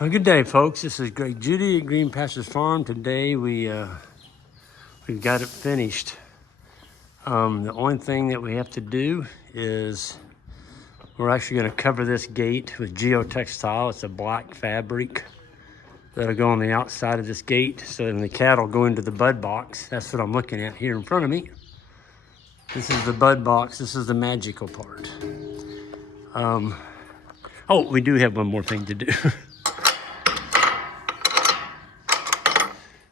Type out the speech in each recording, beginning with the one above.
Well, good day, folks. This is Greg Judy at Green Pastures Farm. Today we've got it finished. The only thing that we have to do is we're actually going to cover this gate with geotextile. It's a black fabric that'll go on the outside of this gate, so when the cattle go into the bud box. That's what I'm looking at here in front of me. This is the bud box. This is the magical part. Oh, we do have one more thing to do.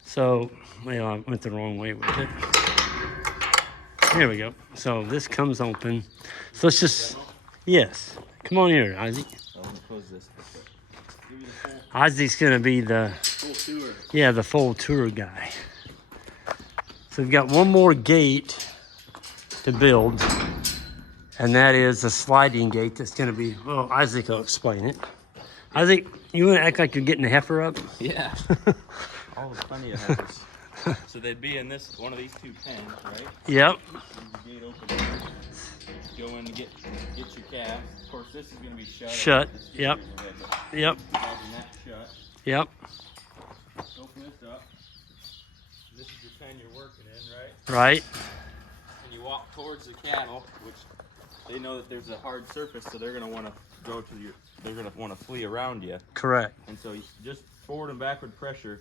So, well, I went the wrong way with it. Here we go. So this comes open. So let's just, yes. Come on here, Isaac. I'm gonna close this. Isaac's gonna be the Full tour. Yeah, the full tour guy. So we've got one more gate to build, and that is a sliding gate that's gonna be, well, Isaac will explain it. Isaac, you wanna act like you're getting the heifer up? Yeah. All the plenty of heifers. So they'd be in this one of these two pens, right? Yep. Leave the gate open here. Go in to get your calves. Of course, this is going to be shut. Shut. Yep. Yep. Imagine that shut. Yep. Open this up. This is your pen you're working in, right? Right. And you walk towards the cattle, which they know that there's a hard surface, so they're going to want to go to your. They're going to want to flee around you. Correct. And so you just forward and backward pressure.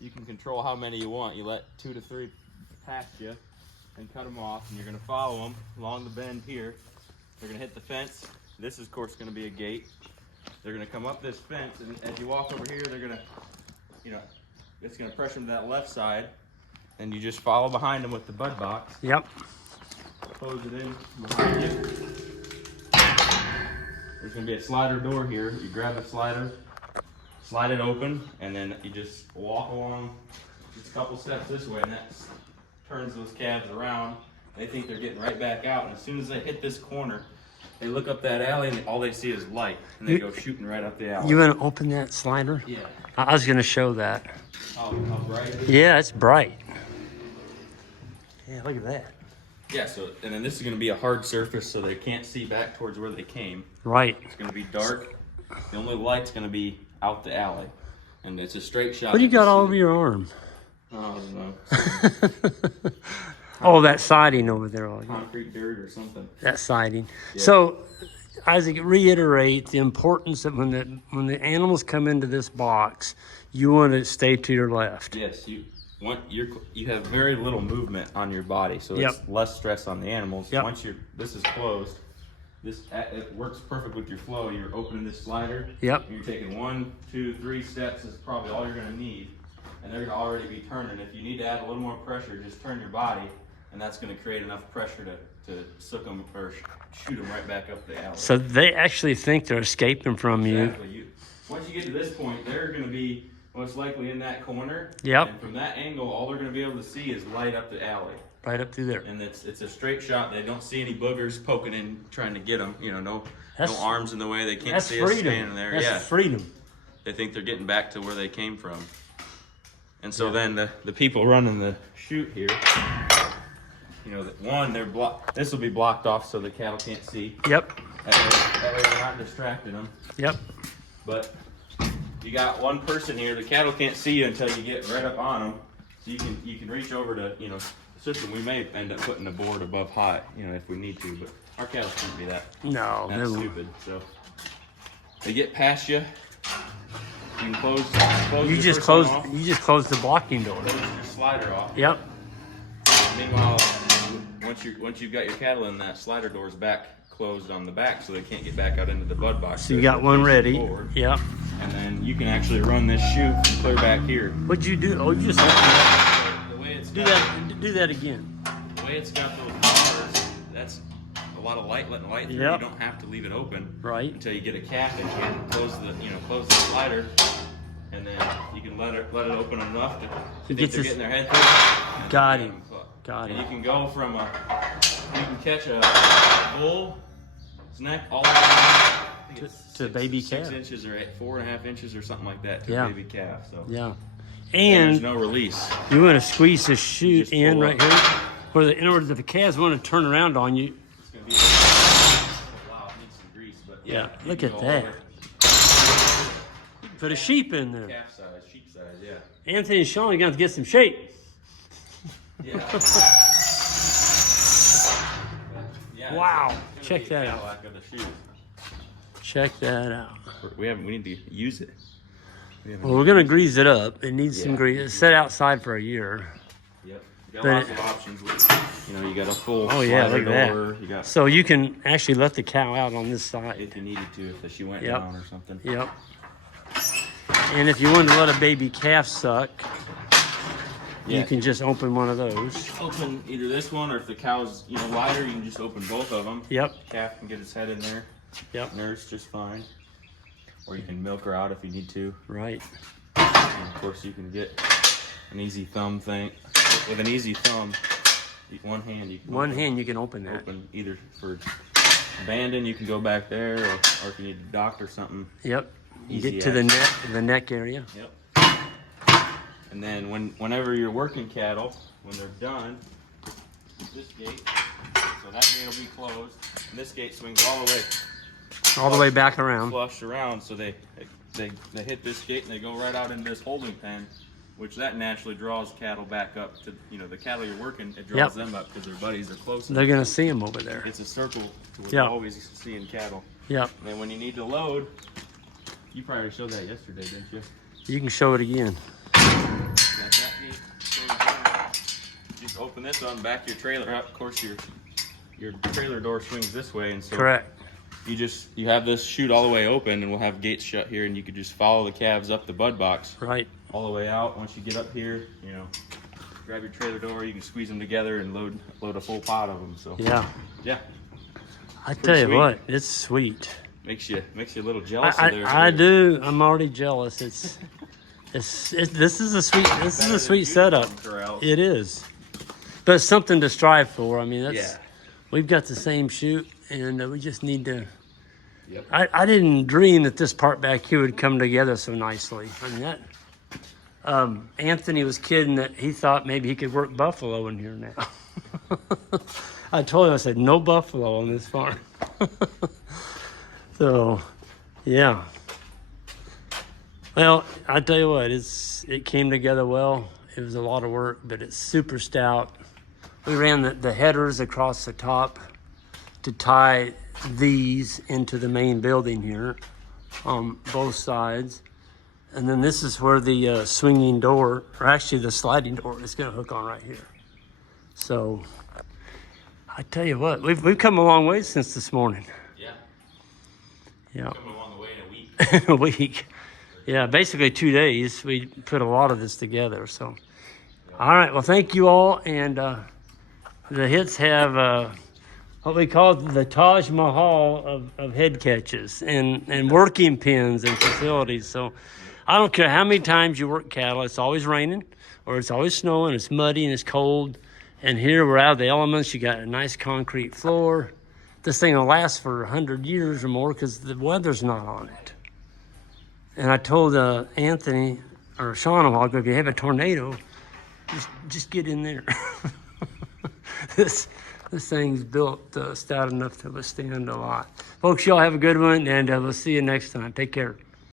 You can control how many you want. You let 2 to 3 pass you and cut them off, and you're going to follow them along the bend here. They're going to hit the fence. This is, of course, going to be a gate. They're going to come up this fence, and as you walk over here, they're going to, it's going to pressure them to that left side, and you just follow behind them with the bud box. Yep. Close it in behind you. There's going to be a slider door here. You grab the slider, slide it open, and then you just walk along just a couple steps this way, and that turns those calves around. They think they're getting right back out, and as soon as they hit this corner, they look up that alley, and all they see is light, and they go shooting right up the alley. You want to open that slider? Yeah. I was going to show that. How bright it is? Yeah, it's bright. Yeah, look at that. Yeah, so, and then this is going to be a hard surface, so they can't see back towards where they came. Right. It's going to be dark. The only light's going to be out the alley, and it's a straight shot. What do you got all over your arm? Oh, I don't know. Oh, that siding over there. Concrete dirt or something. That siding. Yeah. So, Isaac, reiterate the importance that when the animals come into this box, you want to stay to your left. Yes, you have very little movement on your body, so it's less stress on the animals. Yep. Once this is closed, it works perfect with your flow. You're opening this slider. Yep. You're taking 1, 2, 3 steps is probably all you're going to need, and they're going to already be turning. If you need to add a little more pressure, just turn your body, and that's going to create enough pressure to soak them or shoot them right back up the alley. So they actually think they're escaping from Exactly. you. Once you get to this point, they're going to be most likely in that corner. Yep. And from that angle, all they're going to be able to see is light up the alley. Right up through there. And it's a straight shot. They don't see any boogers poking in, trying to get them. No arms in the way. They can't see us standing there. That's freedom. They think they're getting back to where they came from. And so then the people running the chute here, they're blocked. This will be blocked off so the cattle can't see. Yep. That way they're not distracting them. Yep. But you got one person here. The cattle can't see you until you get right up on them. So you can reach over to system. We may end up putting the board above high, if we need to, but our cattle shouldn't be that. No, that's stupid. So they get past you. You can close. You just close the blocking door. Close your slider off. Yep. Meanwhile, once you've got your cattle in, that slider door's back closed on the back, so they can't get back out into the bud box. So you got one ready. Forward, yep. And then you can actually run this chute and clear back here. What'd you do? Oh, you just The way it's do that. Do that again. The way it's got those bars, that's a lot of letting light through. Yep. You don't have to leave it open Right. until you get a calf in here. Close the slider, and then you can let it open enough to think they're getting their head through. Got him. Got And him. you can go from you can catch a bull's neck all the way to baby calf. 6 inches or 4.5 inches or something like that to Yeah. a baby calf. So Yeah. and there's And no release. you want to squeeze the chute Just in pull right up. here, where in order that the calves want to turn around on you. It's gonna be a wow, it needs some grease, but Yeah. you Look can at go that. over. Put a sheep in there. Calf size, sheep size, yeah. Anthony and Sean are going to get some shape. Yeah. Yeah, Wow. Check that out. Cadillac of the shoes. Check that out. We need to use it. Well, we're going to grease it up. It needs some grease. It's set outside for a year. Yep. You got lots of options. You know, you got a full Oh, yeah, slider look at door. that. You got, So you can actually let the cow out on this side. if you needed to, if she went Yep. down or something. Yep. And if you wanted to let a baby calf suck, Yeah. you can just open one of those. Open either this one, or if the cow's wider, you can just open both of them. Yep. Calf can get its head in there. Yep. Nurse just fine. Or you can milk her out if you need to. Right. And of course, you can get an easy thumb thing. With an easy thumb, one hand you can You can open that. open either for abandon. You can go back there, or if you need to dock or something. Yep. You Easy get to the neck area. Yep. And then whenever you're working cattle, when they're done, this gate, so that gate will be closed, and this gate swings all the way All the way back around. flush around, so they hit this gate and they go right out in this holding pen, which that naturally draws cattle back up to the cattle you're working. It draws them up because their buddies are close. They're going to see them over there. It's a circle to where Yeah. you're always seeing cattle. Yep. And then when you need to load, you probably showed that yesterday, didn't you? You can show it again. Got that gate closed down. Just open this on, back your trailer up. Of course, your trailer door swings this way, and so Correct. you have this chute all the way open, and we'll have gates shut here, and you could just follow the calves up the bud box Right. all the way out. Once you get up here, grab your trailer door, you can squeeze them together and load a full pot of them. So Yeah. yeah, I tell you sweet. what, it's sweet. makes you a little jealous I of theirs. I do. I'm already jealous. This is a sweet setup. Corral. It is. But it's something to strive for. I mean, Yeah. we've got the same chute, and we just need to. Yep. I didn't dream that this part back here would come together so nicely. I mean that. Anthony was kidding that he thought maybe he could work buffalo in here now. I told him, I said, no buffalo on this farm. So, yeah. Well, I tell you what, it came together well. It was a lot of work, but it's super stout. We ran the headers across the top to tie these into the main building here on both sides. And then this is where the swinging door, or actually the sliding door, is going to hook on right here. So, I tell you what, we've come a long way since this morning. Yeah. Yeah. Coming along the way in a week. A week. Yeah, basically 2 days. We put a lot of this together. So, all right. Well, thank you all. And the Hitts have what we call the Taj Mahal of head catches and working pens and facilities. So, I don't care how many times you work cattle. It's always raining, or it's always snowing. It's muddy and it's cold. And here we're out of the elements. You got a nice concrete floor. This thing will last for 100 years or more because the weather's not on it. And I told Anthony or Sean a while ago, if you have a tornado, just get in there. This thing's built stout enough to withstand a lot. Folks, y'all have a good one, and we'll see you next time. Take care.